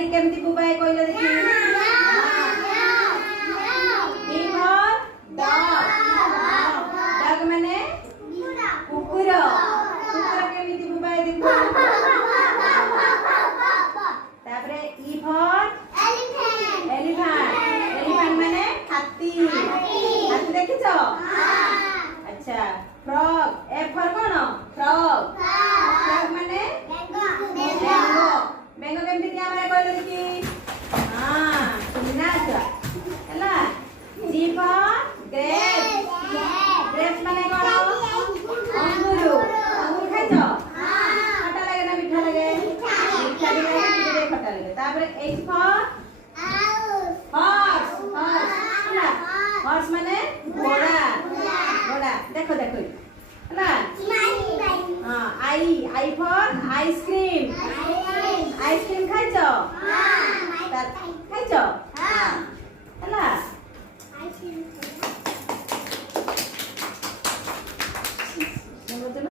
गाड़ी केमती बुबाए कहले देखी डी फॉर डॉग माने कुकुर कुकुर केमती बुबाए देखो तापरे ई फॉर एलिफेंट एलिफेंट माने हाथी हाथी देखिछो अच्छा frog A for cone frog frog माने बेंगो बेंगो केमती दिया माने कहले देखी हां सुनना छ हला जी फॉर ग्रेप्स ग्रेप्स माने कोन अंगूर अंगूर खाइछो खट्टा लागे ना मीठा लागे मीठा भी लागे कि खट्टा लागे तापर एच फॉर हॉर्स हॉर्स हला हॉर्स माने घोड़ा घोड़ा देखो देखो हला हां आई आई फॉर आइसक्रीम आइसक्रीम खाइ